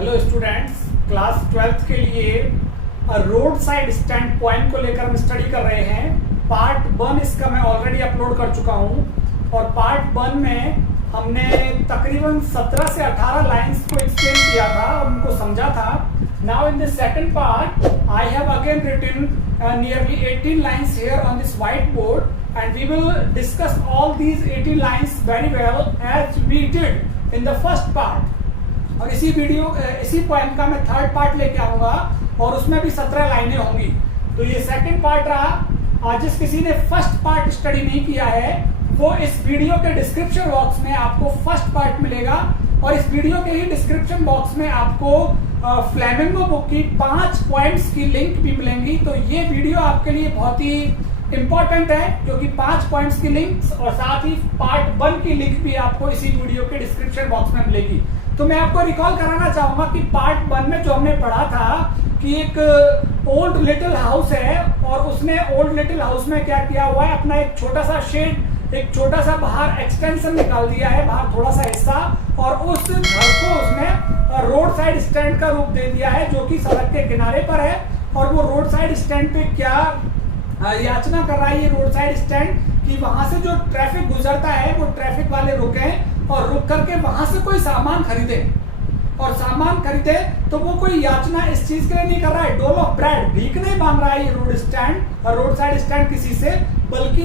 Hello students, class 12th के लिए road side stand point को लेकर हम स्टडी कर रहे हैं। पार्ट 1 इसका मैं ऑलरेडी अपलोड कर चुका हूं और पार्ट 1 में हमने तकरीबन 17 से 18 लाइंस को एक्सप्लेन किया था, उनको समझा था। Now in this second part I have again written nearly 18 lines here on this white board and we will discuss all these 18 lines very well as we did in the first part. और इसी point का मैं third part लेके आऊंगा और उसमें भी 17 लाइनें होंगी। तो ये सेकंड पार्ट रहा। जिस किसी ने फर्स्ट पार्ट स्टडी नहीं किया है वो इस वीडियो के डिस्क्रिप्शन बॉक्स में आपको फर्स्ट पार्ट मिलेगा और इस वीडियो के ही डिस्क्रिप्शन बॉक्स में आपको फ्लेमिंगो बुक की 5 पॉइंट्स की लिंक भी मिलेंगी। तो ये वीडियो आपके लिए बहुत ही इंपॉर्टेंट है क्योंकि 5 पॉइंट्स की लिंक्स और साथ ही पार्ट 1 की लिंक भी आपको इसी वीडियो के डिस्क्रिप्शन बॉक्स में मिलेगी। तो मैं आपको रिकॉल कराना चाहूंगा कि पार्ट 1 में जो हमने पढ़ा था कि एक ओल्ड लिटिल हाउस है और उसने ओल्ड लिटिल हाउस में क्या किया हुआ है, अपना एक छोटा सा शेड, एक छोटा सा बाहर एक्सटेंशन निकाल दिया है, बाहर थोड़ा सा हिस्सा, और उस घर को उसने रोड साइड स्टैंड का रूप दे दिया है जो कि सड़क के किनारे पर है। और वो रोड साइड स्टैंड पे क्या याचना कर रहा है ये रोड साइड स्टैंड कि वहां से जो ट्रैफिक गुजरता है वो ट्रैफिक वाले रुके और रुक करके वहां से कोई सामान खरीदे, और सामान खरीदे तो वो कोई याचना इस चीज के लिए नहीं कर रहा है, डोल ऑफ ब्रेड, भीख नहीं मांग रहा है ये रोड साइड स्टैंड किसी से, बल्कि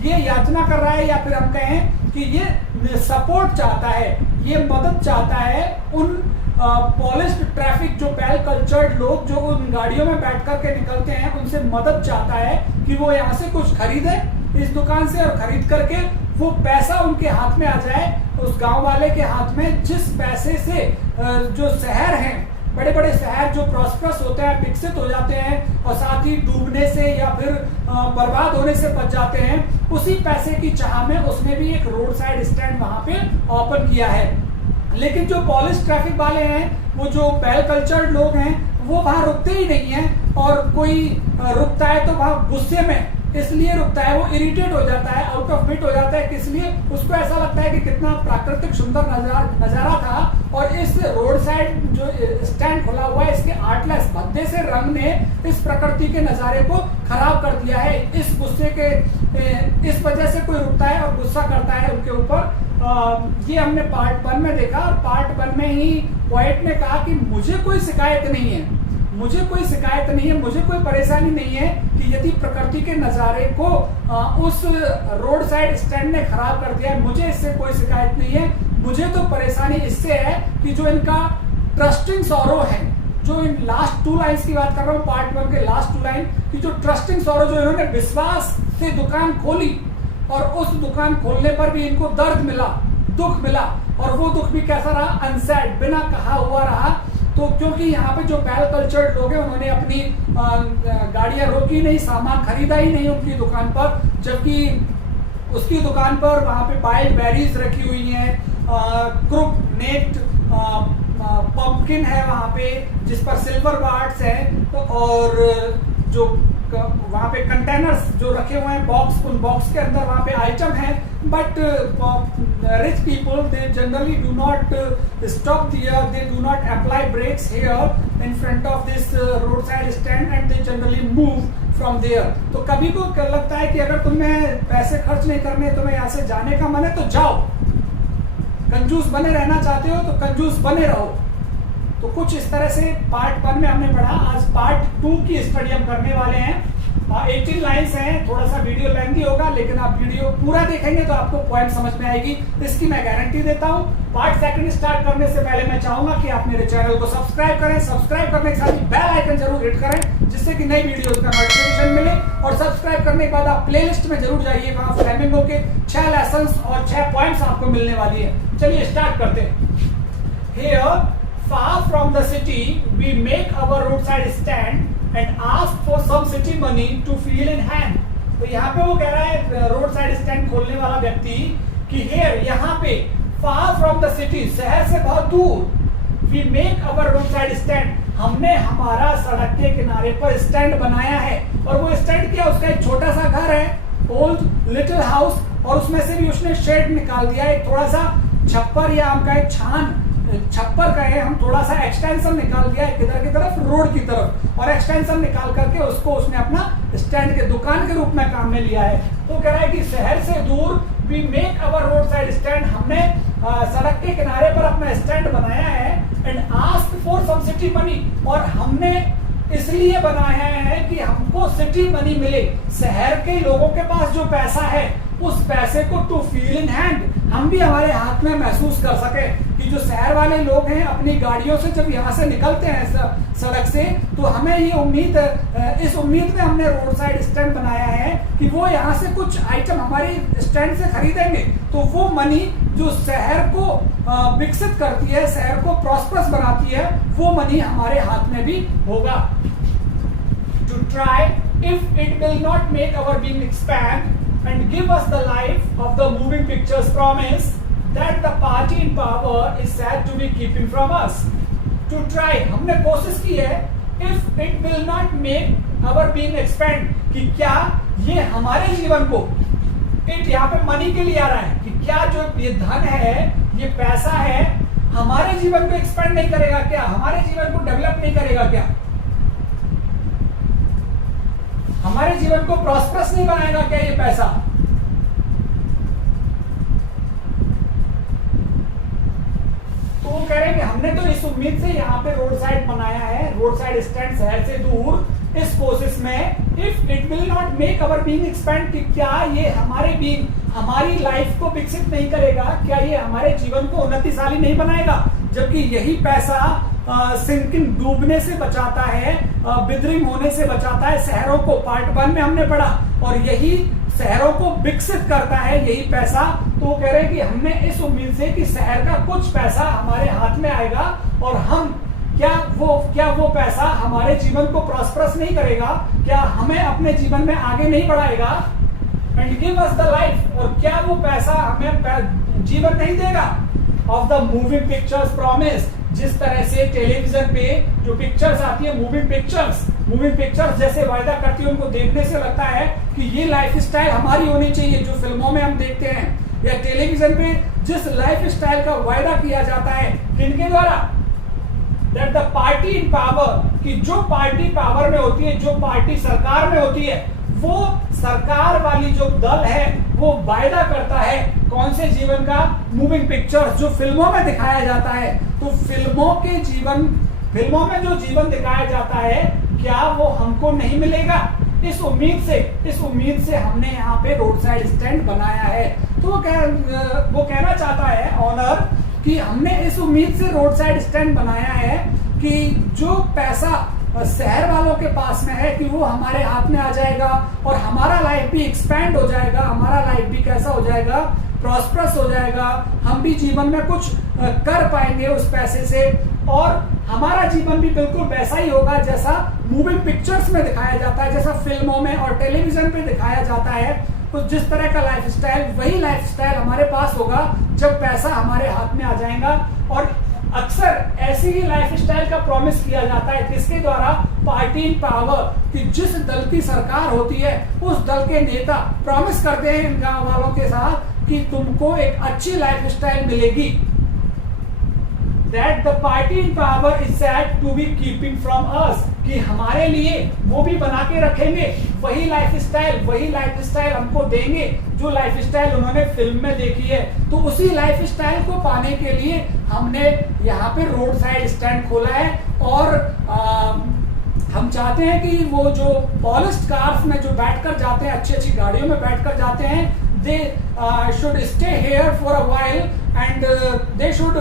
ये याचना कर रहा है या फिर हम कहें कि ये सपोर्ट चाहता है, ये मदद चाहता है उन पॉलिश्ड ट्रैफिक जो वेल कल्चर्ड लोग जो उन गाड़ियों में बैठ करके निकलते हैं उनसे मदद चाहता है कि वो यहाँ से कुछ खरीदे इस दुकान से और खरीद करके वो पैसा उनके हाथ में आ जाए, उस गांव वाले के हाथ में, जिस पैसे से जो शहर हैं, बड़े बड़े शहर जो प्रॉस्परस होते हैं, विकसित हो जाते हैं और साथ ही डूबने से या फिर बर्बाद होने से बच जाते हैं, उसी पैसे की चाह में उसने भी एक रोड साइड स्टैंड वहां पे ओपन किया है। लेकिन जो पॉलिश ट्रैफिक वाले हैं, वो जो वेल कल्चर्ड लोग हैं, वो वहां रुकते ही नहीं है, और कोई रुकता है तो वहां गुस्से में इसलिए रुकता है, वो इरिटेट हो जाता है, आउट ऑफ बिट हो जाता है, इसलिए उसको ऐसा लगता है कि कितना प्राकृतिक सुंदर नजारा था और इस रोड साइड जो स्टैंड खुला हुआ है इसके आर्टलेस भद्दे से रंग ने इस प्रकृति के नजारे को खराब कर दिया है। इस गुस्से के इस वजह से कोई रुकता है और गुस्सा करता है उनके ऊपर। ये हमने पार्ट 1 में देखा और पार्ट 1 में ही पोएट ने कहा कि मुझे कोई शिकायत नहीं है, मुझे कोई शिकायत नहीं है, मुझे कोई परेशानी नहीं है कि यदि प्रकृति के नजारे को उस रोड साइड स्टैंड ने खराब कर दिया है, मुझे इससे कोई शिकायत नहीं है। मुझे तो परेशानी इससे है कि जो इनका ट्रस्टिंग सॉरो है, जो इन लास्ट 2 लाइन्स की बात कर रहा हूँ, पार्ट 1 के लास्ट 2 लाइन की जो ट्रस्टिंग सॉरो, जो इन्होंने विश्वास से दुकान खोली और उस दुकान खोलने पर भी इनको दर्द मिला, दुख मिला, और वो दुख भी कैसा रहा, अनसेड, बिना कहा हुआ रहा। तो क्योंकि यहाँ पे जो वेल कल्चर्ड लोग हैं उन्होंने अपनी गाड़ियां रोकी नहीं, सामान खरीदा ही नहीं उनकी दुकान पर, जबकि उसकी दुकान पर वहाँ पे वाइल्ड बेरीज रखी हुई हैं, क्रुप नेट पंपकिन है वहाँ पे जिस पर सिल्वर बार्ट्स हैं, और जो वहाँ पे कंटेनर्स जो रखे हुए हैं बॉक्स, उन बॉक्स के अंदर वहाँ पे आइटम है। But rich people they generally do not stop here, they do not apply brakes here in front of this road side stand and they generally move from there. तो कभी को लगता है कि अगर तुम्हें पैसे खर्च नहीं करने, तुम्हें यहाँ से जाने का मन है तो जाओ, कंजूस बने रहना चाहते हो तो कंजूस बने रहो। तो कुछ इस तरह से पार्ट 1 में हमने पढ़ा। आज पार्ट 2 की स्टडी हम करने वाले हैं। 18 लाइन्स हैं, थोड़ा सा वीडियो लेंथी होगा, लेकिन आप वीडियो पूरा देखेंगे तो आपको पॉइंट समझ में आएगी, इसकी मैं गारंटी देता हूं। पार्ट 2 स्टार्ट करने से पहले मैं चाहूंगा कि आप मेरे चैनल को सब्सक्राइब करें, सब्सक्राइब करने के साथ ही बेल आइकन जरूर हिट करें जिससे कि नई वीडियोस का नोटिफिकेशन मिले, और सब्सक्राइब करने के बाद आप प्लेलिस्ट में जरूर जाइए, वहां फ्लेमिंगो के 6 लेसन्स और 6 पॉइंट्स आपको मिलने वाली है। चलिए स्टार्ट करते हैं। Here, far from the city, we make our roadside stand and ask for some city money to feel in hand. तो यहाँ पे वो कह रहा है रोड साइड स्टैंड खोलने वाला व्यक्ति कि here, यहाँ पे far from the city, शहर से बहुत दूर, we make our roadside stand, हमने हमारा सड़क के किनारे पर स्टैंड बनाया है। और वो स्टैंड क्या, उसका एक छोटा सा घर है, ओल्ड लिटिल हाउस, और उसमें से भी उसने शेड निकाल दिया, एक थोड़ा सा छप्पर या आपका एक छान छप्पर कहे, हम थोड़ा सा एक्सटेंशन निकाल दिया किधर की तरफ, रोड की तरफ, और एक्सटेंशन निकाल करके उसको उसने अपना स्टैंड के दुकान के रूप में काम में लिया है। तो कह रहा है कि शहर से दूर we make our road side stand, हमने सड़क के किनारे पर अपना स्टैंड बनाया है, and ask for some city money, और हमने इसलिए बनाया है कि हमको सिटी मनी मिले, शहर के लोगों के पास जो पैसा है उस पैसे को टू फील इन हैंड, हम भी हमारे हाथ में महसूस कर सके कि जो शहर वाले लोग हैं अपनी गाड़ियों से जब यहाँ से निकलते हैं सड़क से, तो हमें ये उम्मीद, इस उम्मीद में हमने रोड साइड स्टैंड बनाया है कि वो यहाँ से कुछ आइटम हमारी स्टैंड से खरीदेंगे, तो वो मनी जो शहर को विकसित करती है, शहर को प्रॉस्परस बनाती है, वो मनी हमारे हाथ में भी होगा। To try if it will not make our being expand and give us the life of the moving pictures promise that the party in power is said to be keeping from us. To try, हमने कोशिश की है, if it will not make our being expand, कि क्या ये हमारे जीवन को, it यहाँ पे मनी के लिए आ रहा है, कि क्या जो ये धन है, ये पैसा है, हमारे जीवन को एक्सपेंड नहीं करेगा क्या, हमारे जीवन को डेवलप नहीं करेगा क्या, हमारे जीवन को प्रॉस्परस नहीं बनाएगा क्या ये पैसा। तो वो कह रहे हैं कि हमने तो इस उम्मीद से यहाँ पे रोड साइड बनाया है, रोड साइड स्टैंड शहर से दूर, इस कोशिश में if it will not make our being expand, कि क्या ये हमारे बीइंग, हमारी लाइफ को विकसित नहीं करेगा, क्या ये हमारे जीवन को उन्नतिशाली नहीं बनाएगा, जबकि यही पैसा सिंकिंग, डूबने से बचाता है, बिदरिंग होने से बचाता है शहरों को, पार्ट 1 में हमने पढ़ा, और यही शहरों को विकसित करता है यही पैसा। तो वो कह रहे हैं कि हमने इस उम्मीद से कि शहर का कुछ पैसा हमारे हाथ में आएगा, और हम क्या वो पैसा हमारे जीवन को प्रॉस्परस नहीं करेगा, क्या हमें अपने जीवन में आगे नहीं बढ़ाएगा, and give us the life, और क्या वो पैसा हमें जीवन नहीं देगा, of the moving pictures promise, जिस तरह से टेलीविजन पे जो पिक्चर्स आती है, मूविंग पिक्चर्स जैसे वायदा करती है, उनको देखने से लगता है कि ये लाइफस्टाइल हमारी होनी चाहिए जो फिल्मों में हम देखते हैं, या टेलीविजन पे जिस लाइफस्टाइल का वायदा किया जाता है, किनके द्वारा, that the party in power, कि जो पार्टी पावर में होती है, जो पार्टी सरकार में होती है, वो सरकार वाली जो दल है वो वायदा करता है कौन से जीवन का, मूविंग पिक्चर्स जो फिल्मों में दिखाया जाता है। तो फिल्मों में जो जीवन दिखाया जाता है, क्या वो हमको नहीं मिलेगा, इस उम्मीद से हमने यहाँ पे रोड साइड स्टैंड बनाया है। तो वो कहना चाहता है ऑनर कि हमने इस उम्मीद से रोड साइड स्टैंड बनाया है कि जो पैसा शहर वालों के पास में है कि वो हमारे हाथ में आ जाएगा, और हमारा लाइफ भी एक्सपैंड हो जाएगा, हमारा लाइफ भी कैसा हो जाएगा, प्रॉस्परस हो जाएगा, हम भी जीवन में कुछ कर पाएंगे उस पैसे से, और हमारा जीवन भी बिल्कुल वैसा ही होगा जैसा मूविंग पिक्चर्स में दिखाया जाता है, जैसा फिल्मों में और टेलीविजन पे दिखाया जाता है। तो जिस तरह का लाइफस्टाइल, वही लाइफस्टाइल हमारे पास होगा जब पैसा हमारे हाथ में आ जाएगा। और अक्सर ऐसी ही लाइफस्टाइल का प्रॉमिस किया जाता है, किसके द्वारा, पार्टी इन पावर, कि जिस दल की सरकार होती है उस दल के नेता प्रॉमिस करते हैं इन गांव वालों के साथ कि तुमको एक अच्छी लाइफस्टाइल मिलेगी, that the party in power is said to be keeping from us, कि हमारे लिए वो भी बना के रखेंगे वही लाइफस्टाइल हमको देंगे जो लाइफस्टाइल उन्होंने फिल्म में देखी है। तो उसी लाइफस्टाइल को पाने के लिए हमने यहाँ पे रोड साइड स्टैंड खोला है, और हम चाहते हैं कि वो जो पॉलिश्ड कार्स में जो बैठकर जाते हैं, अच्छी गाड़ियों में बैठकर जाते हैं, they should stay here for a while and they should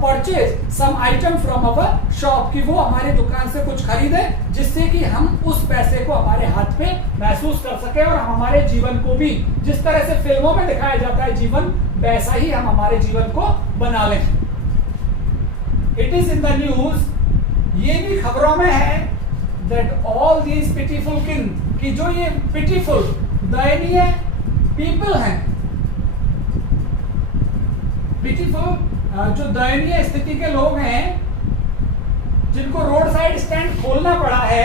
purchase some item from our shop, कि वो हमारी दुकान से कुछ खरीदे जिससे कि हम उस पैसे को हमारे हाथ पे महसूस कर सके, और हमारे जीवन को भी जिस तरह से फिल्मों में दिखाया जाता है जीवन, वैसा ही हम हमारे जीवन को बना लें। It is in the news, ये भी खबरों में है, that all these pitiful kin, कि जो ये pitiful दयनीय पीपल हैं, पिटीफुल जो दयनीय स्थिति के लोग हैं जिनको रोड साइड स्टैंड खोलना पड़ा है,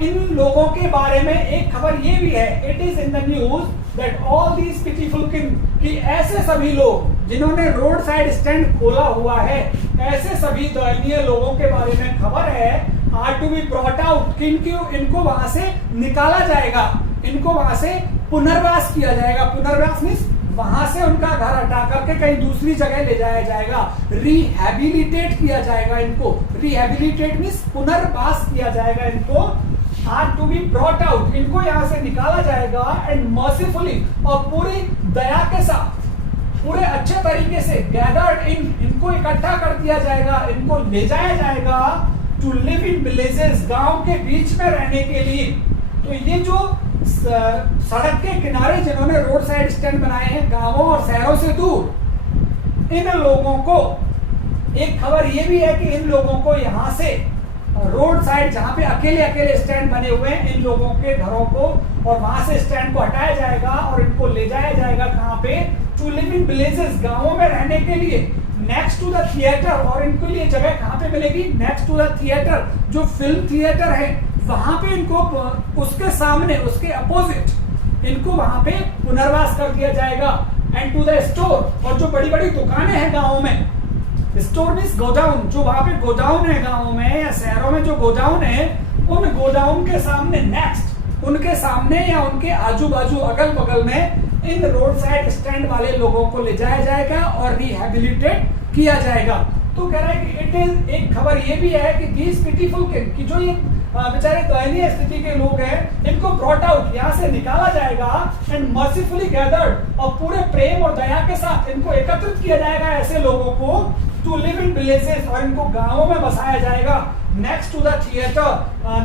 इन लोगों के बारे में एक खबर ये भी है, it is in the news that all these pitiful किन, कि ऐसे सभी लोग जिन्होंने रोड साइड स्टैंड खोला हुआ है, ऐसे सभी दयनीय लोगों के बारे में खबर है, are to be brought out, कि इनको वहां से निकाला जाएगा, इनको वहां से पुनर्वास किया जाएगा। पुनर्वास मीन्स वहां से उनका घर हटा करके कहीं दूसरी जगह ले जाया जाएगा, रिहैबिलिटेट किया जाएगा इनको। रिहैबिलिटेट मीन्स पुनर्वास किया जाएगा इनको। Are to be brought out, इनको यहां से निकाला जाएगा, एंड मर्सीफुली, और पूरी दया के साथ, पूरे अच्छे तरीके से, गैदर्ड इन, इनको इकट्ठा कर दिया जाएगा, इनको ले जाया जाएगा टू लिव इन विलेजेस, गांव के बीच में रहने के लिए। तो ये जो सड़क के किनारे जिन्होंने रोड साइड स्टैंड बनाए हैं गांवों और शहरों से दूर, इन लोगों को एक खबर ये भी है कि इन लोगों को यहां से रोड साइड जहां पे अकेले अकेले स्टैंड बने हुए हैं, इन लोगों के घरों को और वहां से स्टैंड को हटाया जाएगा और इनको ले जाया जाएगा कहां पे, टू लिव इन विलेजेस, गांवों में रहने के लिए, नेक्स्ट टू द थिएटर। और इनको लिए जगह कहां पे मिलेगी, नेक्स्ट टू द थिएटर, जो फिल्म थिएटर है वहां पे इनको, उसके सामने, उसके अपोजिट इनको वहां पे पुनर्वास कर दिया जाएगा। एंड टू द स्टोर, और जो बड़ी बड़ी दुकानें हैं गाँव में, स्टोर मीन्स गोडाउन, जो वहां पे गोडाउन है गाँव में या शहरों में जो गोडाउन है, उन गोडाउन के सामने, नेक्स्ट उनके सामने या उनके आजू बाजू अगल बगल में इन रोड साइड स्टैंड वाले लोगों को ले जाया जाएगा और रिहैबिलिटेट किया जाएगा। तो कह रहा है कि इट इज, एक खबर ये भी है कि दीज पिटीफुल, कि जो ये बेचारे दयनीय स्थिति के लोग हैं, इनको ब्रॉट आउट, यहाँ से निकाला जाएगा, एंड मर्सीफुली गैदर्ड, और पूरे प्रेम और दया के साथ इनको एकत्रित किया जाएगा, ऐसे लोगों को, टू लिव इन विलेजेस, और इनको गांवों में बसाया जाएगा, नेक्स्ट टू द थिएटर,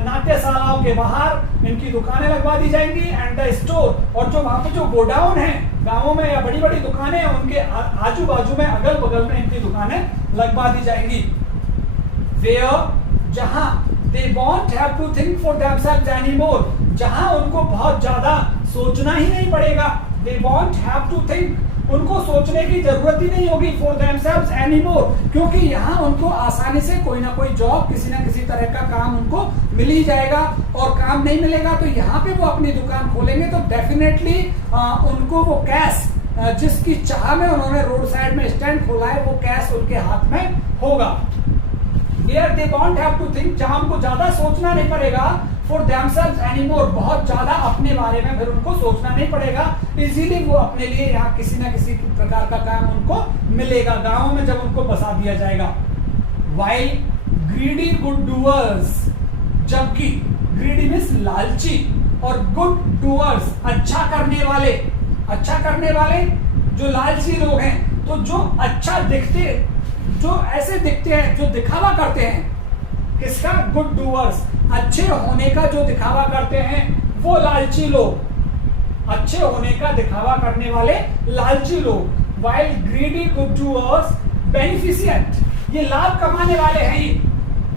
नाट्यशालाओं के बाहर इनकी दुकानें लगवा दी जाएंगी, एंड द स्टोर, और जो वहां पे जो गोडाउन है गांवों में या बड़ी बड़ी दुकानें हैं, उनके आजू बाजू में अगल बगल में इनकी दुकानें लगवा दी जाएंगी। वेयर, जहां they won't have to think for themselves anymore, जहां उनको बहुत ज्यादा सोचना ही नहीं पड़ेगा, they won't have to think, उनको सोचने की जरूरत ही नहीं होगी for themselves anymore, क्योंकि यहाँ उनको आसानी से कोई ना कोई जॉब, किसी ना किसी तरह का काम उनको मिल ही जाएगा, और काम नहीं मिलेगा तो यहाँ पे वो अपनी दुकान खोलेंगे तो डेफिनेटली उनको वो कैश, जिसकी चाह में उन्होंने रोड साइड में स्टैंड खोला है, वो कैश उनके हाथ में होगा। Here they won't have to think, जहां उनको ज्यादा सोचना नहीं पड़ेगा, for themselves anymore, बहुत ज्यादा अपने बारे में फिर उनको सोचना नहीं पड़ेगा, इजीली वो अपने लिए यहाँ किसी ना किसी प्रकार का काम उनको मिलेगा गांव में जब उनको बसा दिया जाएगा। While greedy good doers, जबकि greedy means लालची, और good doers अच्छा करने वाले, अच्छा करने वाले जो लालची लोग हैं, तो जो अच्छा दिखते, जो ऐसे दिखते हैं, जो दिखावा करते हैं, किसका, गुड डूअर्स, अच्छे होने का जो दिखावा करते हैं, वो लालची लोग, अच्छे होने का दिखावा करने वाले लालची लोग। While greedy good doers beneficent, ये लाभ कमाने वाले हैं,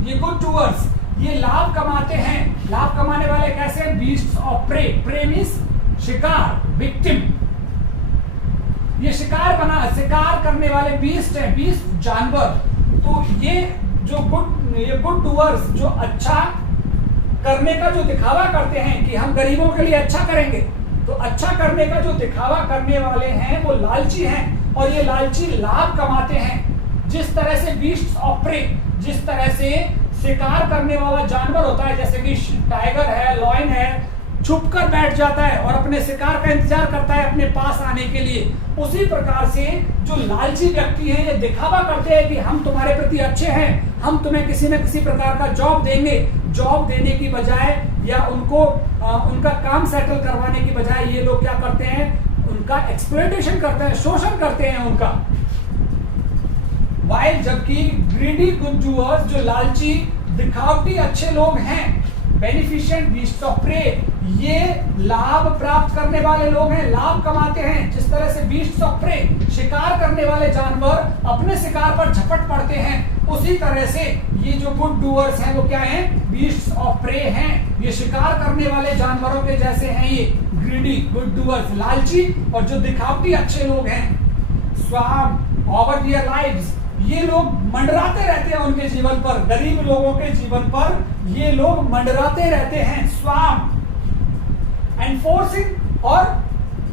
ये गुड डूअर्स, ये लाभ कमाते हैं। लाभ कमाने वाले कैसे हैं, beasts of prey, prey means शिकार, विक्टिम, ये शिकार करने वाले बीस्ट है, बीस्ट जानवर। तो ये जो गुड डूअर्स, जो अच्छा करने का जो दिखावा करते हैं कि हम गरीबों के लिए अच्छा करेंगे, तो अच्छा करने का जो दिखावा करने वाले हैं वो लालची हैं, और ये लालची लाभ कमाते हैं। जिस तरह से बीस्ट्स ऑफ प्रे, जिस तरह से शिकार करने वाला जानवर होता है, जैसे कि टाइगर है, लॉयन है, छुप कर बैठ जाता है और अपने शिकार का इंतजार करता है अपने पास आने के लिए, उसी प्रकार से जो लालची व्यक्ति हैं ये दिखावा करते हैं कि हम तुम्हारे प्रति अच्छे हैं, हम तुम्हें किसी न किसी प्रकार का जॉब देंगे। जॉब देने की बजाय या उनको उनका काम सेटल करवाने की बजाय ये लोग क्या करते हैं, उनका एक्सप्लॉयटेशन करते हैं, शोषण करते हैं उनका। वाइल, जबकि ग्रीडी गुड डूअर्स, जो लालची दिखावटी अच्छे लोग हैं, बेनिफिशिएंट बीस्ट ऑफ प्रे, ये लाभ प्राप्त करने वाले लोग हैं, लाभ कमाते हैं। जिस तरह से बीस्ट ऑफ प्रे, शिकार करने वाले जानवर अपने शिकार पर झपट पड़ते हैं, उसी तरह से ये जो गुड डूअर्स हैं वो क्या हैं, बीस्ट ऑफ प्रे हैं, ये शिकार करने वाले जानवरों के जैसे हैं। ये ग्रीडी गुड डूअर्स, लालची और जो दिखावटी अच्छे लोग हैं। स्वाम ओवर देयर लाइव्स, ये लोग मंडराते रहते हैं उनके जीवन पर, गरीब लोगों के जीवन पर ये लोग मंडराते रहते हैं। स्वाम एंड फोर्सिंग, और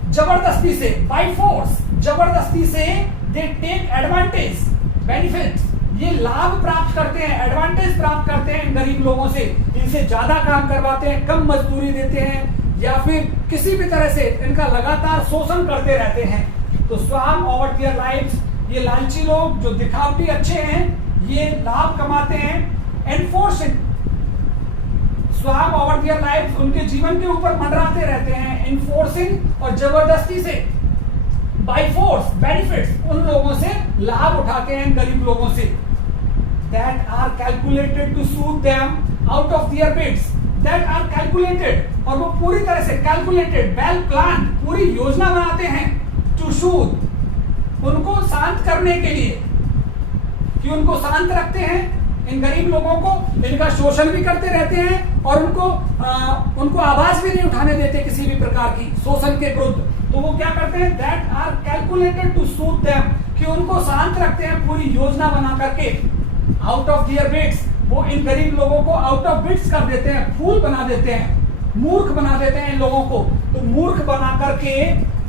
जबरदस्ती से, बाय फोर्स, जबरदस्ती से दे टेक एडवांटेज, बेनिफिट, ये लाभ प्राप्त करते हैं, एडवांटेज प्राप्त करते हैं इन गरीब लोगों से, इनसे ज्यादा काम करवाते हैं, कम मजदूरी देते हैं, या फिर किसी भी तरह से इनका लगातार शोषण करते रहते हैं। तो स्वार्म ओवर देयर लाइव्स, ये लालची लोग जो दिखावटी अच्छे हैं, ये लाभ कमाते हैं। Enforcing, swarm over their lives, उनके जीवन के ऊपर मंडराते रहते हैं। इनफोर्सिंग, और जबरदस्ती से, बाय फोर्स, बेनिफिट्स, उन लोगों से लाभ उठाते हैं गरीब लोगों से। That are calculated to suit them out of their bids, that are calculated, और वो पूरी तरह से कैलकुलेटेड, वेल प्लान, पूरी योजना बनाते हैं टू सूट, उनको शांत करने के लिए, कि उनको शांत रखते हैं इन गरीब लोगों को, इनका शोषण भी करते रहते हैं और उनको आवाज भी नहीं उठाने देते किसी भी प्रकार की शोषण के विरुद्ध। तो वो क्या करते हैं, that are calculated to suit them, कि उनको शांत रखते हैं पूरी योजना बना करके। आउट ऑफ देयर बिट्स, वो इन गरीब लोगों को आउट ऑफ बिट्स कर देते हैं, फूल बना देते हैं, मूर्ख बना देते हैं इन लोगों को। तो मूर्ख बना करके,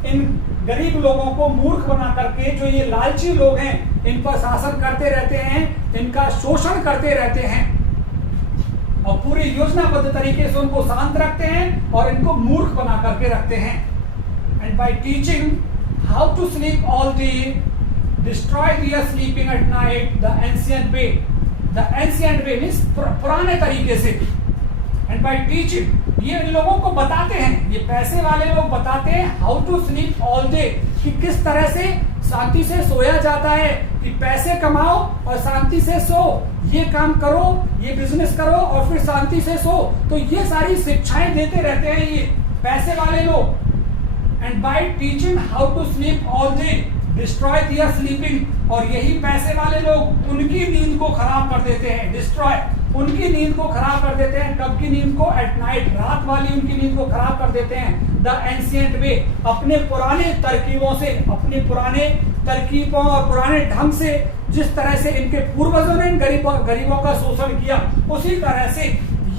इन गरीब लोगों को मूर्ख बना करके जो ये लालची लोग हैं, इन पर शासन करते रहते हैं, इनका शोषण करते रहते हैं और पूरी योजनाबद्ध तरीके से उनको शांत रखते हैं और इनको मूर्ख बना करके रखते हैं। And by teaching how to sleep all day, destroy their sleeping at night the ancient way, the ancient way means पुराने तरीके से। एंड बाय टीचिंग, ये इन लोगों को बताते हैं, ये पैसे वाले लोग बताते हैं how to sleep all day, कि किस तरह से शांति से सोया जाता है, कि पैसे कमाओ और शांति से सो, ये काम करो, ये बिजनेस करो और फिर शांति से सो। तो ये सारी शिक्षाएं देते रहते हैं ये पैसे वाले लोग। And by teaching how to sleep all day, destroy their sleeping, और यही पैसे वाले लोग उनकी नींद को खराब कर देते हैं, डिस्ट्रॉय, उनकी नींद को खराब कर देते हैं। कब की नींद को, एट नाइट, रात वाली उनकी नींद को खराब कर देते हैं। द एंशिएंट वे, अपने पुराने तरकीबों से, अपने पुराने तरकीबों और पुराने ढंग से, जिस तरह से इनके पूर्वजों ने इन गरीबों का शोषण किया, उसी तरह से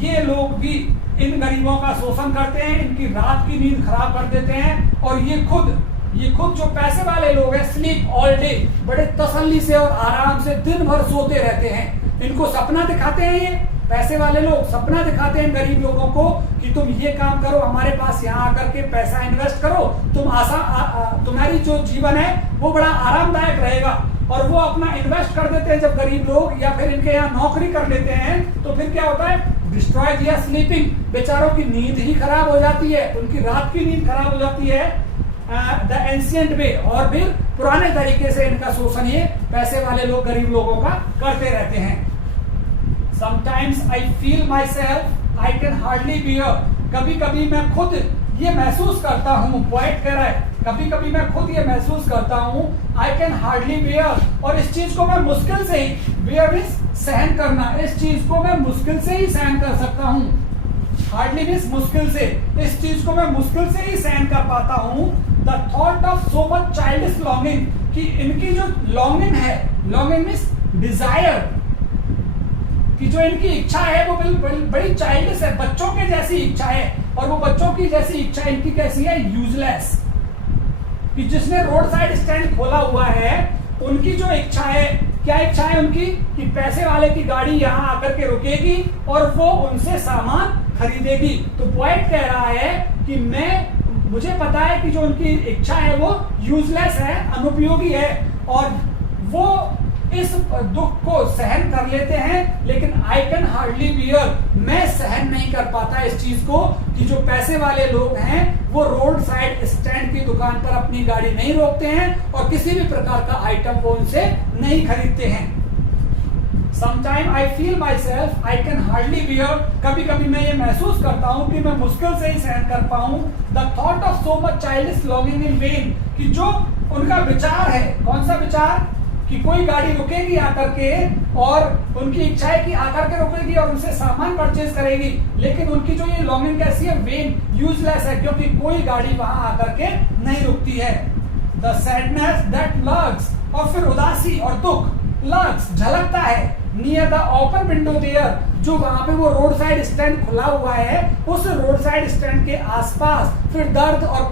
ये लोग भी इन गरीबों का शोषण करते हैं, इनकी रात की नींद खराब कर देते हैं। और ये खुद जो पैसे वाले लोग हैं, स्लीप ऑल डे, बड़े तसल्ली से और आराम से दिन भर सोते रहते हैं। इनको सपना दिखाते हैं, ये पैसे वाले लोग सपना दिखाते हैं गरीब लोगों को कि तुम ये काम करो, हमारे पास यहाँ आकर के पैसा इन्वेस्ट करो, तुम्हारी जो जीवन है वो बड़ा आरामदायक रहेगा। और वो अपना इन्वेस्ट कर देते हैं जब गरीब लोग, या फिर इनके यहाँ नौकरी कर लेते हैं, तो फिर क्या होता है, डिस्ट्रॉय दियर स्लीपिंग, बेचारों की नींद ही खराब हो जाती है, उनकी रात की नींद खराब हो जाती है। द एंशिएंट वे, और फिर पुराने तरीके से इनका शोषण ये पैसे वाले लोग गरीब लोगों का करते रहते हैं। Sometimes I feel myself I can hardly bear, कभी कभी मैं खुद ये महसूस करता हूँ, पोएट कह रहा है, कभी कभी मैं खुद ये महसूस करता हूँ, I can hardly bear, और इस चीज को मैं मुश्किल से ही, bear means सहन करना, इस चीज को मैं मुश्किल से ही सहन कर सकता हूँ। हार्डली मीन्स मुश्किल से, इस चीज को मैं मुश्किल से ही सहन कर पाता हूँ। The thought of so much childish longing, कि इनकी जो लॉन्गिंग है, लॉन्गिंग मीन्स डिजायर, कि जो इनकी इच्छा है वो बड़ी चाइल्डिश है, बच्चों के जैसी इच्छा है, और वो बच्चों की जैसी इच्छा इनकी कैसी है, यूजलेस। कि जिसने रोड साइड स्टैंड खोला हुआ है, उनकी जो इच्छा है, क्या इच्छा है उनकी, कि पैसे वाले की गाड़ी यहाँ आकर के रुकेगी और वो उनसे सामान खरीदेगी। तो पॉइंट कह रहा है कि मुझे पता है कि जो उनकी इच्छा है वो यूजलेस है, अनुपयोगी है, और वो इस दुख को सहन कर लेते हैं, लेकिन आई कैन हार्डली बियर, मैं सहन नहीं कर पाता इस चीज को कि जो पैसे वाले लोग हैं वो रोड साइड स्टैंड की दुकान पर अपनी गाड़ी नहीं रोकते हैं और किसी भी प्रकार का आइटम वो उनसे नहीं खरीदते हैं। Sometime I feel myself I can hardly bear, कभी कभी मैं ये महसूस करता हूँ कि मैं मुश्किल से ही सहन कर पाऊँ। The thought of so much childish longing in vain, कि जो उनका विचार है, कौन सा विचार, कि कोई गाड़ी रुकेगी आकर के और उनकी इच्छा है कि आकर के रुकेगी और उनसे सामान परचेज करेगी, लेकिन उनकी जो ये लॉन्गिंग कैसी है, वेन, यूजलेस है, क्योंकि कोई गाड़ी वहां आकर के नहीं रुकती है। द सैडनेस दैट लर्क्स, और फिर उदासी और दुख, लर्क्स झलकता है, near the open window there, जो वहां पे वो रोड साइड स्टैंड खुला हुआ है, उस रोड साइड स्टैंड के आसपास फिर दर्द और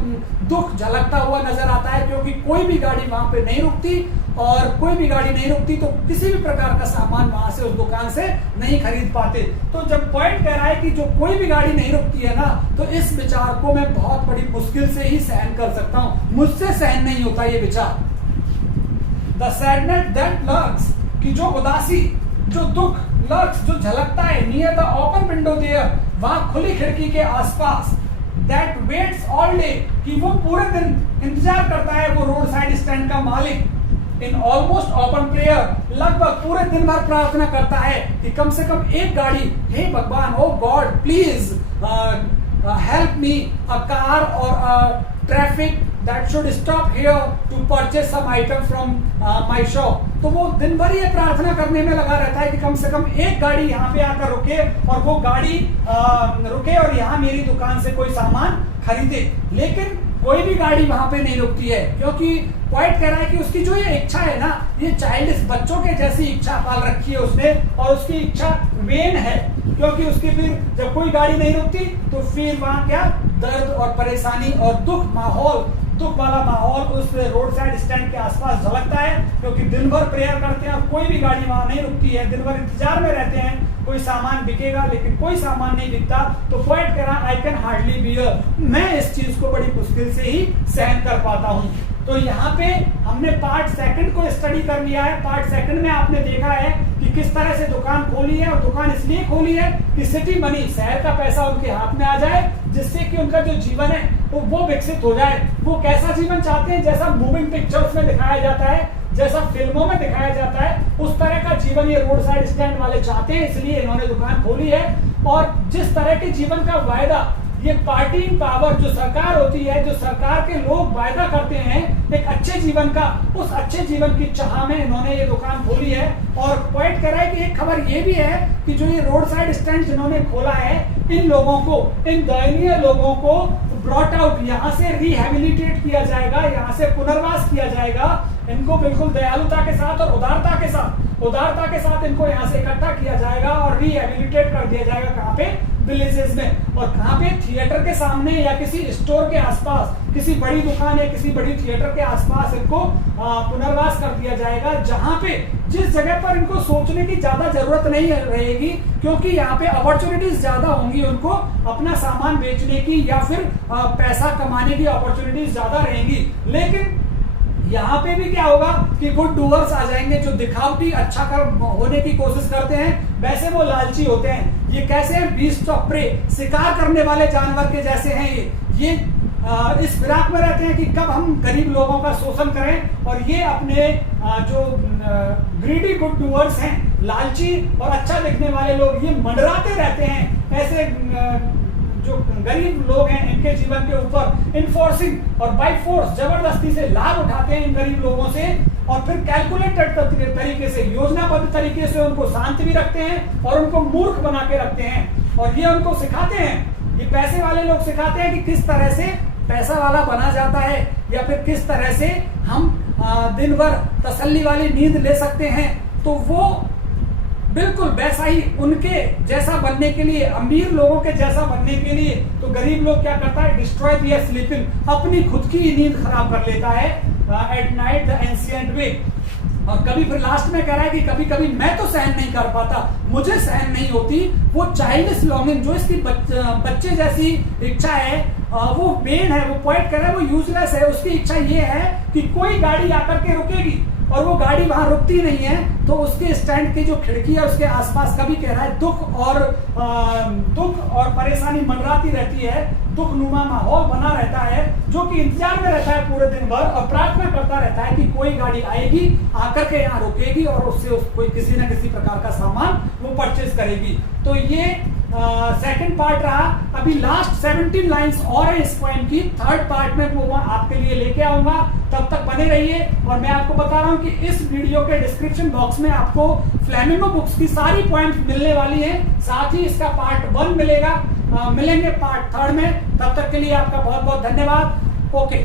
दुख झलकता हुआ नजर आता है, क्योंकि कोई भी गाड़ी वहां पे नहीं रुकती और कोई भी गाड़ी नहीं रुकती तो किसी भी प्रकार का सामान वहां से उस दुकान से नहीं खरीद पाते। तो जब पॉइंट कह रहा है कि जो कोई भी गाड़ी नहीं रुकती है ना, तो इस विचार को मैं बहुत बड़ी मुश्किल से ही सहन कर सकता हूं, मुझसे सहन नहीं होता ये विचार। द सैडनेस दैट लर्क्स, कि जो उदासी, जो दुख, लर्क्स जो झलकता है, near the open window there, वहां खुली खिड़की के आसपास, दैट वेट्स ऑल डे, कि वो पूरे दिन इंतजार करता है वो रोड साइड स्टैंड का मालिक, इन ऑलमोस्ट ओपन प्रेयर, लगभग पूरे दिन भर प्रार्थना करता है कि कम से कम एक गाड़ी, हे भगवान, oh god please help me a car और traffic that should stop here to purchase some item from my shop। तो वो दिन भर ये प्रार्थना करने में लगा रहता है कि कम से कम एक गाड़ी यहाँ पे आकर रुके और वो गाड़ी रुके और यहाँ मेरी दुकान से कोई सामान खरीदे। लेकिन कोई भी गाड़ी वहां पे नहीं रुकती है, क्योंकि पॉइंट कह रहा है कि उसकी जो ये इच्छा है ना, ये चाइल्डिश, बच्चों के जैसी इच्छा पाल रखी है उसने, और उसकी इच्छा वेन है, क्योंकि उसकी फिर जब कोई गाड़ी नहीं रुकती तो फिर वहां क्या दर्द और परेशानी और दुख वाला माहौल उस रोड साइड स्टैंड के आसपास झलकता है, क्योंकि दिन भर प्रेयर करते हैं और कोई भी गाड़ी वहां नहीं रुकती है, दिन भर इंतजार में रहते हैं कोई सामान बिकेगा, लेकिन कोई सामान नहीं बिकता। तो पॉइंट कह रहा आई कैन हार्डली बियर, मैं इस चीज को बड़ी मुश्किल से ही सहन कर पाता हूं। तो यहाँ पे हमने पार्ट सेकंड को स्टडी कर लिया है। पार्ट सेकंड में आपने देखा है कि किस तरह से दुकान खोली है, और दुकान इसलिए खोली है कि सिटी मनी, शहर का पैसा उनके हाथ में आ जाए, जिससे कि उनका जो जीवन है वो विकसित हो जाए। वो कैसा जीवन चाहते हैं, जैसा मूविंग पिक्चर्स में दिखाया जाता है, जैसा फिल्मों में दिखाया जाता है, उस तरह का जीवन ये रोड साइड स्टैंड वाले चाहते हैं, इसलिए इन्होंने दुकान खोली है। और जिस तरह के जीवन का वायदा ये पार्टी इन पावर, जो सरकार होती है, जो सरकार के लोग वायदा करते हैं एक अच्छे जीवन का, उस अच्छे जीवन की चाह में इन्होंने ये दुकान खोली है। और पॉइंट कर रहा है कि एक खबर ये भी है कि जो ये रोड साइड स्टैंड जिन्होंने खोला है, इन लोगों को, इन दयनीय लोगों को ब्रॉट आउट, यहाँ से रिहेबिलिटेट किया जाएगा, यहाँ से पुनर्वास किया जाएगा। इनको बिल्कुल दयालुता के साथ और उदारता के साथ इनको यहाँ से इकट्ठा किया जाएगा और रिहेबिलिटेट कर दिया जाएगा। कहाँ पे? विलेजेस में। और कहाँ पे? थिएटर के सामने या किसी स्टोर के आसपास, किसी बड़ी दुकान या किसी बड़ी थिएटर के आसपास इनको पुनर्वास कर दिया जाएगा, जहाँ पे, जिस जगह पर इनको सोचने की ज्यादा जरूरत नहीं रहेगी, क्योंकि यहाँ पे अपॉर्चुनिटीज ज्यादा होंगी उनको अपना सामान बेचने की या फिर पैसा कमाने की अपॉर्चुनिटीज ज्यादा रहेंगी। लेकिन यहाँ पे भी क्या होगा कि गुड डूअर्स आ जाएंगे, जो दिखावटी अच्छा होने की कोशिश करते हैं, वैसे वो लालची होते हैं। ये कैसे हैं? बीस्ट ऑफ प्रे, शिकार करने वाले जानवर के जैसे हैं ये इस फिराक में रहते हैं कि कब हम गरीब लोगों का शोषण करें। और ये अपने जो ग्रीडी गुड डूअर्स हैं, लालची और अच्छा दिखने वाले लोग, ये मंडराते रहते हैं ऐसे जो गरीब लोग हैं इनके जीवन के ऊपर, इनफोर्सिंग और बाय फोर्स, जबरदस्ती से लाभ उठाते हैं इन गरीब लोगों से, और फिर कैलकुलेटेड तरीके से, योजनाबद्ध तरीके से उनको शांत भी रखते हैं और उनको मूर्ख बना के रखते हैं। और ये उनको सिखाते हैं, ये पैसे वाले लोग सिखाते हैं कि किस तरह से पैसा वाला बना जाता है, या फिर किस तरह से हम दिन भर तसल्ली वाली नींद ले सकते हैं। तो वो बिल्कुल वैसा ही उनके जैसा बनने के लिए, अमीर लोगों के जैसा बनने के लिए, तो गरीब लोग क्या करता है? डिस्ट्रॉय दियर स्लीपिंग, अपनी खुद की नींद खराब कर लेता है एट नाइट द एंशिएंट वे। और कभी फिर लास्ट में कह रहा है कि कभी कभी मैं तो सहन नहीं कर पाता, मुझे सहन नहीं होती वो चाइल्डिश लॉन्गिंग, जो इसकी बच्चे जैसी इच्छा है, वो बेन है, वो पॉइंट कर रहा है, वो यूजलेस है। उसकी इच्छा ये है कि कोई गाड़ी आकर के रुकेगी, और वो गाड़ी वहां रुकती नहीं है, तो उसके स्टैंड की जो खिड़की है उसके आसपास कभी कह रहा है दुख और परेशानी मंडराती रहती है, दुखनुमा माहौल बना रहता है, जो कि इंतजार में रहता है पूरे दिन भर और प्रार्थना करता रहता है कि कोई गाड़ी आएगी, आकर के यहाँ रुकेगी और उससे कोई किसी न किसी प्रकार का सामान वो परचेज करेगी। तो ये सेकंड पार्ट रहा। अभी लास्ट 17 लाइंस और है इस पोएम की, थर्ड पार्ट में वो आपके लिए लेके आऊंगा। तब तक बने रहिए। और मैं आपको बता रहा हूं कि इस वीडियो के डिस्क्रिप्शन बॉक्स में आपको फ्लेमिंगो बुक्स की सारी पोएम्स मिलने वाली हैं, साथ ही इसका पार्ट 1 मिलेगा, मिलेंगे पार्ट 3 में। तब तक के लिए आपका बहुत बहुत धन्यवाद। ओके।